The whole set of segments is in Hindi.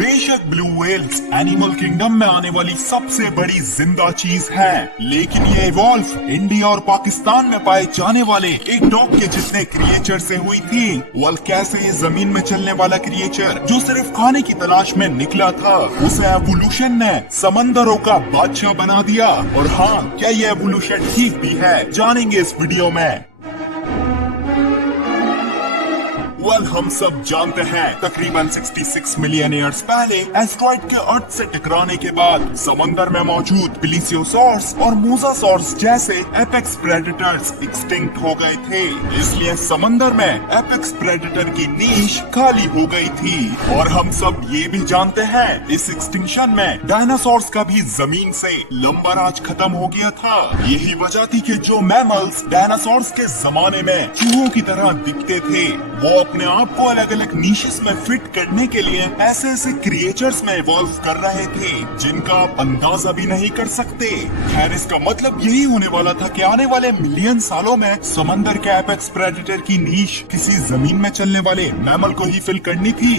बेशक ब्लू व्हेल्स एनिमल किंगडम में आने वाली सबसे बड़ी जिंदा चीज है, लेकिन ये इवॉल्व इंडिया और पाकिस्तान में पाए जाने वाले एक डॉग के जितने क्रिएचर से हुई थी। वल कैसे ये जमीन में चलने वाला क्रिएचर जो सिर्फ खाने की तलाश में निकला था, उसे एवोल्यूशन ने समंदरों का बादशाह बना दिया। और हाँ, क्या ये एवोल्यूशन ठीक भी है, जानेंगे इस वीडियो में। हम सब जानते हैं तकरीबन 66 मिलियन ईयर्स पहले एस्ट्रॉइड के अर्थ से टकराने के बाद समंदर में मौजूद प्लीसियोसॉर्स और मोसासॉर्स जैसे एपेक्स प्रेडेटर्स एक्सटिंक्ट हो गए थे। इसलिए समंदर में एपेक्स प्रेडेटर की नीश खाली हो गई थी। और हम सब ये भी जानते हैं इस एक्सटिंक्शन में डायनासोर्स का भी जमीन से लंबा राज खत्म हो गया था। यही वजह थी कि जो मैमल्स डायनासोर्स के जमाने में चूहों की तरह दिखते थे, वो अपने आप को अलग अलग नीशेस में फिट करने के लिए ऐसे ऐसे क्रिएचर्स में इवॉल्व कर रहे थे जिनका आप अंदाजा भी नहीं कर सकते। खैर, इसका मतलब यही होने वाला था कि आने वाले मिलियन सालों में समंदर के एपेक्स प्रेडेटर की नीश किसी जमीन में चलने वाले मैमल को ही फिल करनी थी।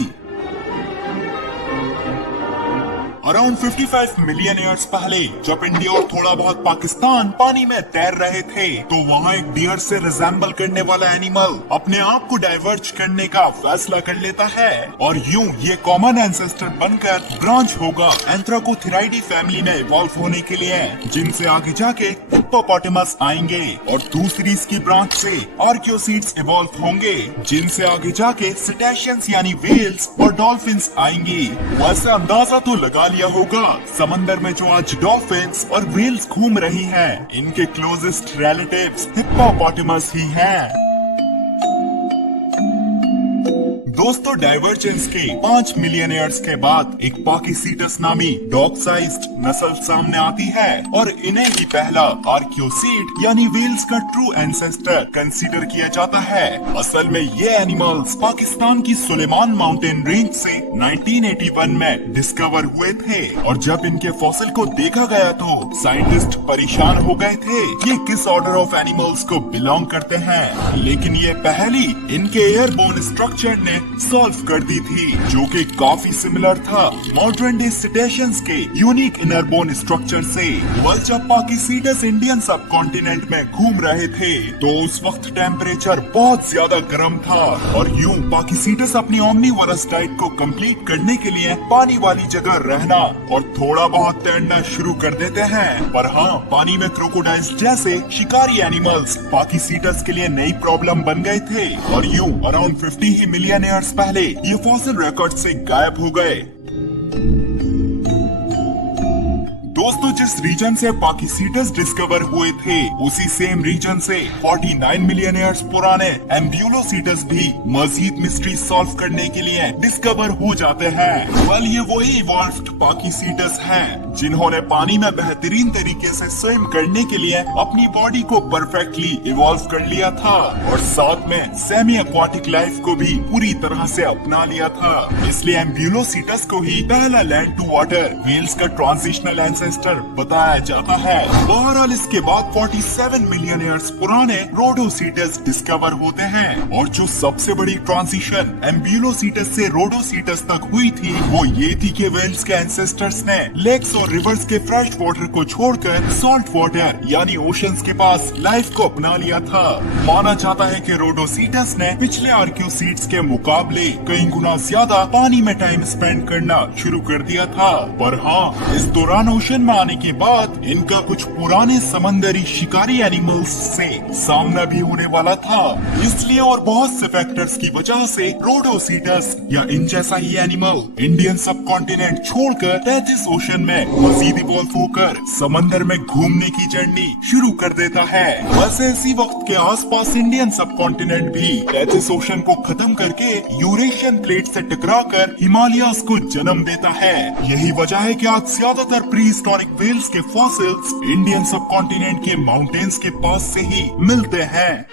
अराउंड 55 मिलियन ईयर्स पहले जब इंडिया और थोड़ा बहुत पाकिस्तान पानी में तैर रहे थे, तो वहाँ एक डियर से रिजेंबल करने वाला एनिमल अपने आप को डाइवर्ज करने का फैसला कर लेता है और यूं ये कॉमन एंसेस्टर बनकर ब्रांच होगा एंथ्राकोथेराइडी फैमिली में इवॉल्व होने के लिए, जिनसे आगे जाके हिप्पोपोटामस आएंगे और दूसरी इसकी ब्रांच से आर्कियोसीड्स इवॉल्व होंगे, जिनसे आगे जाके सिटेशियंस यानी व्हेल्स और डॉल्फिन्स आएंगे। वैसे अंदाजा तो लगा लिया होगा, समंदर में जो आज डॉल्फिन्स और व्हेल्स घूम रही हैं, इनके क्लोजेस्ट रिलेटिव्स हिप्पोपोटामस ही हैं। दोस्तों, डाइवर्जेंस के 5 मिलियन ईयर्स के बाद एक पाकिसीटस नामी डॉग साइज्ड नस्ल सामने आती है और इन्हें ही पहला आर्कियोसीड यानी व्हेल्स का ट्रू एंसेस्टर कंसीडर किया जाता है। असल में ये एनिमल्स पाकिस्तान की सुलेमान माउंटेन रेंज से 1981 में डिस्कवर हुए थे और जब इनके फॉसिल को देखा गया तो साइंटिस्ट परेशान हो गए थे ये किस ऑर्डर ऑफ एनिमल्स को बिलोंग करते हैं, लेकिन ये पहली इनके एयरबोर्न स्ट्रक्चर ने सॉल्व कर दी थी, जो कि काफी सिमिलर था मॉडर्न डे सिटेशियंस के यूनिक इनरबोन स्ट्रक्चर से। जब पाकिसीटस इंडियन सब कॉन्टिनेंट में घूम रहे थे तो उस वक्त टेम्परेचर बहुत ज्यादा गर्म था और यूं पाकिसीटस अपनी ओमनीवोरस डाइट को कंप्लीट करने के लिए पानी वाली जगह रहना और थोड़ा बहुत तैरना शुरू कर देते हैं। पर हाँ, पानी में क्रोकोडाइल्स जैसे शिकारी एनिमल्स पाकिसीटस के लिए नई प्रॉब्लम बन गए थे और यूं अराउंड 50 ही मिलियन ईयर्स पहले ये फॉसिल रिकॉर्ड से गायब हो गए। दोस्तों, जिस रीजन से पाकिसीटस डिस्कवर हुए थे उसी सेम रीजन से 49 मिलियन ईयर्स पुराने एम्ब्यूलोसीटस भी मजीद मिस्ट्री सॉल्व करने के लिए डिस्कवर हो जाते हैं। ये वही इवॉल्व्ड पाकिसीटस हैं जिन्होंने पानी में बेहतरीन तरीके से स्विम करने के लिए अपनी बॉडी को परफेक्टली इवॉल्व कर लिया था और साथ में सेमी एक्वाटिक लाइफ को भी पूरी तरह से अपना लिया था। इसलिए एम्ब्यूलोसीटस को ही पहला लैंड टू वाटर व्हेल्स का ट्रांजिशनल एंसेस्टर बताया जाता है। बहरहाल इसके बाद 47 मिलियन ईयर्स पुराने रोडोसीटस डिस्कवर होते हैं और जो सबसे बड़ी ट्रांजिशन एम्ब्यूलोसीटस से रोडोसीटस तक हुई थी वो ये थी कि व्हेल्स के एंसेस्टर्स ने लेक्स और रिवर्स के फ्रेश वाटर को छोड़कर सॉल्ट वाटर यानी ओशंस के पास लाइफ को अपना लिया था। माना जाता है कि रोडोसीटस ने पिछले आर्कियोसीड्स के मुकाबले कई गुना ज्यादा पानी में टाइम स्पेंड करना शुरू कर दिया था। पर हाँ, इस दौरान ओशन में आने के बाद इनका कुछ पुराने समंदरी शिकारी एनिमल्स से सामना भी होने वाला था। इसलिए और बहुत से फैक्टर्स की वजह से रोडोसीटस या इन जैसा ही एनिमल इंडियन सब कॉन्टिनेंट छोड़कर टेथिस ओशन में मजीद इवॉल्व होकर समंदर में घूमने की जर्नी शुरू कर देता है। वैसे इसी वक्त के आसपास इंडियन सब कॉन्टिनेंट भी टेथिस ओशन को खत्म करके यूरेशियन प्लेट से टकराकर हिमालयास को जन्म देता है। यही वजह है कि आज ज्यादातर प्री हिस्टोरिक व्हेल्स के फॉसिल्स इंडियन सब कॉन्टिनेंट के माउंटेन्स के पास से ही मिलते हैं।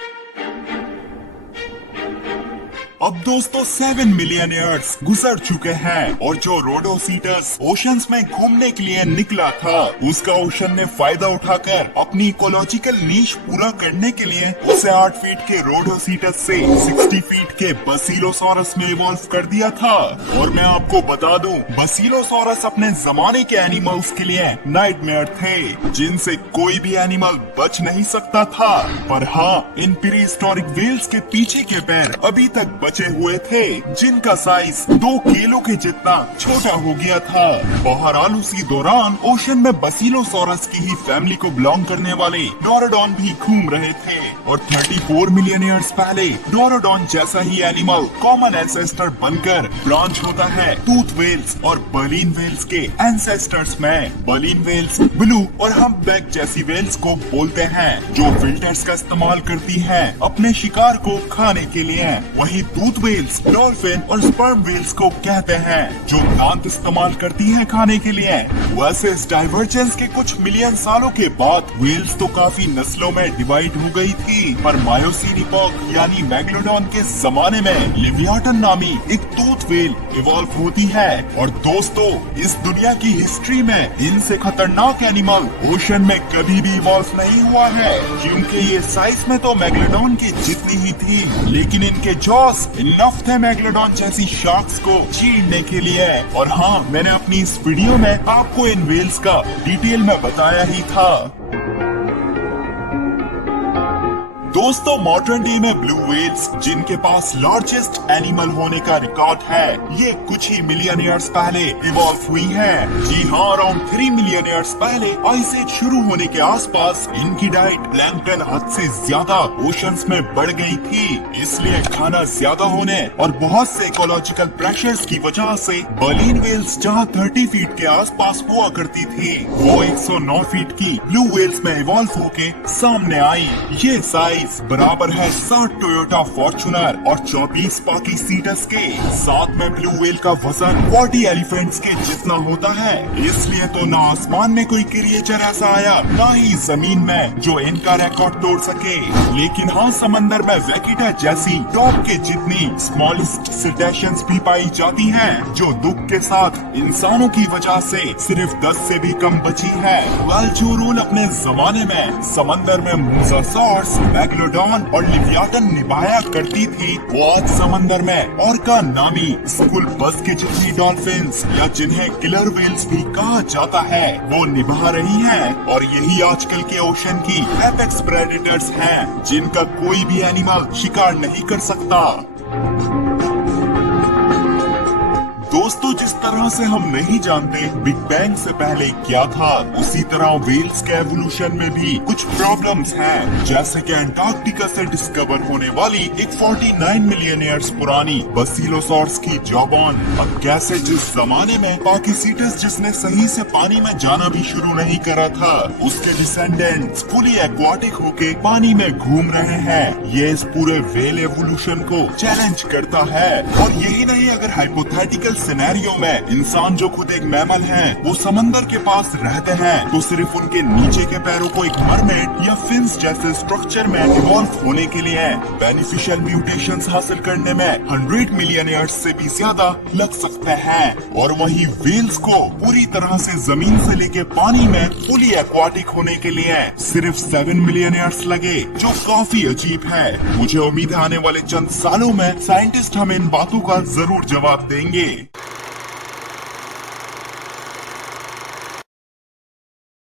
अब दोस्तों 7 मिलियन ईयर्स गुजर चुके हैं और जो रोडोसीटस ओशंस में घूमने के लिए निकला था उसका ओशन ने फायदा उठाकर अपनी इकोलॉजिकल नीश पूरा करने के लिए उसे 8 फीट के रोडोसीटस से 60 फीट के बसीलोसॉरस में इवॉल्व कर दिया था। और मैं आपको बता दूं, बसीलोसॉरस अपने जमाने के एनिमल्स के लिए नाइटमेयर थे जिनसे कोई भी एनिमल बच नहीं सकता था। पर हाँ, इन प्रीहिस्टोरिक व्हेल्स के पीछे के पैर अभी तक बचे हुए थे जिनका साइज 2 किलो के जितना छोटा हो गया था। बहरहाल उसी दौरान ओशन में बसीलोसॉरस की ही फैमिली को बिलोंग करने वाले डोरोडॉन भी घूम रहे थे और 34 मिलियन ईयर्स पहले डोरोडॉन जैसा ही एनिमल कॉमन एंसेस्टर बनकर ब्रांच होता है टूथ वेल्स और बलीन वेल्स के एंसेस्टर्स में। बलीन वेल्स ब्लू और हम्पबैक जैसी वेल्स को बोलते हैं जो फिल्टर्स का इस्तेमाल करती हैं अपने शिकार को खाने के लिए। वहीं टूथ वेल्स डॉल्फिन और स्पर्म वेल्स को कहते हैं जो दांत इस्तेमाल करती हैं खाने के लिए। वैसे इस डाइवर्जेंस के कुछ मिलियन सालों के बाद वेल्स तो काफी नस्लों में डिवाइड हो गई थी, पर मायोसीन इपॉक यानी मैग्लोडॉन के जमाने में लिवियाटन नामी एक टूथ वेल इवॉल्व होती है। और दोस्तों, इस दुनिया की हिस्ट्री में इनसे खतरनाक एनिमल ओशन में कभी भी इवॉल्व नहीं हुआ है क्योंकि ये साइज में तो मैग्लोडॉन की जितनी ही थी, लेकिन इनके जॉस इनफ थे मैग्लोडॉन जैसी शार्क्स को चीरने के लिए। और हाँ, मैंने अपनी इस वीडियो में आपको इन वेल्स का डिटेल में बताया ही था। दोस्तों, मॉडर्न डे में ब्लू व्हेल्स जिनके पास लार्जेस्ट एनिमल होने का रिकॉर्ड है, ये कुछ ही मिलियन ईयर्स पहले इवॉल्व हुई है। जी हाँ, अराउंड 3 मिलियन ईयर्स पहले आइस एज शुरू होने के आसपास इनकी डाइट प्लैंकटन हद से ज्यादा ओशंस में बढ़ गई थी। इसलिए खाना ज्यादा होने और बहुत से इकोलॉजिकल प्रेशर्स की वजह से बलीन वेल्स जहाँ 30 फीट के आसपास हुआ करती थी वो 109 फीट की ब्लू वेल्स में इवॉल्व होके सामने आई। ये साइज बराबर है 60 टोयोटा फॉर्च्यूनर और 24 पाकी सीटस के। साथ में ब्लू वेल का वजन 40 एलिफेंट्स के जितना होता है। इसलिए तो ना आसमान में कोई क्रिएचर ऐसा आया, ना ही जमीन में जो इनका रिकॉर्ड तोड़ सके। लेकिन हाँ, समंदर में वेकिटा जैसी टॉप के जितनी स्मॉलेस्ट सिटेशंस भी पाई जाती हैं, जो दुख के साथ इंसानों की वजह से सिर्फ 10 से भी कम बची है। वेल्चुरुल अपने जमाने में समंदर में मोसासॉर्स, मैग्लोडॉन और लिवियाटन निभाया करती थी, वो आज समंदर में ऑर्का नामी स्कूल बस के जितनी डॉल्फिन्स या जिन्हें किलर वेल्स भी कहा जाता है वो निभा रही हैं। और यही आजकल के ओशन की एपेक्स प्रेडेटर्स हैं जिनका कोई भी एनिमल शिकार नहीं कर सकता। दोस्तों, जिस तरह से हम नहीं जानते बिग बैंग से पहले क्या था, उसी तरह वेल्स के एवोल्यूशन में भी कुछ प्रॉब्लम्स हैं। जैसे कि अंटार्कटिका से डिस्कवर होने वाली एक 49 मिलियन ईयर्स पुरानी बसीलोसॉर्स की जॉबॉन अब कैसे जिस जमाने में पाकिसीटस जिसने सही से पानी में जाना भी शुरू नहीं करा था, उसके डिसेंडेंट्स फुली एक्वाटिक होके पानी में घूम रहे हैं। ये इस पूरे वेल एवोल्यूशन को चैलेंज करता है। और यही नहीं, अगर हाइपोथेटिकल सिनेरियो में इंसान जो खुद एक मैमल है वो समंदर के पास रहते हैं तो सिर्फ उनके नीचे के पैरों को एक मरमेड या फिन्स जैसे स्ट्रक्चर में इवॉल्व होने के लिए बेनिफिशियल म्यूटेशंस हासिल करने में 100 मिलियन ईयर्स से भी ज्यादा लग सकते हैं। और वहीं वेल्स को पूरी तरह से जमीन से लेके पानी में फुली एक्वाटिक होने के लिए सिर्फ 7 मिलियन ईयर्स लगे, जो काफी अजीब है। मुझे उम्मीद है आने वाले चंद सालों में साइंटिस्ट हमें इन बातों का जरूर जवाब देंगे।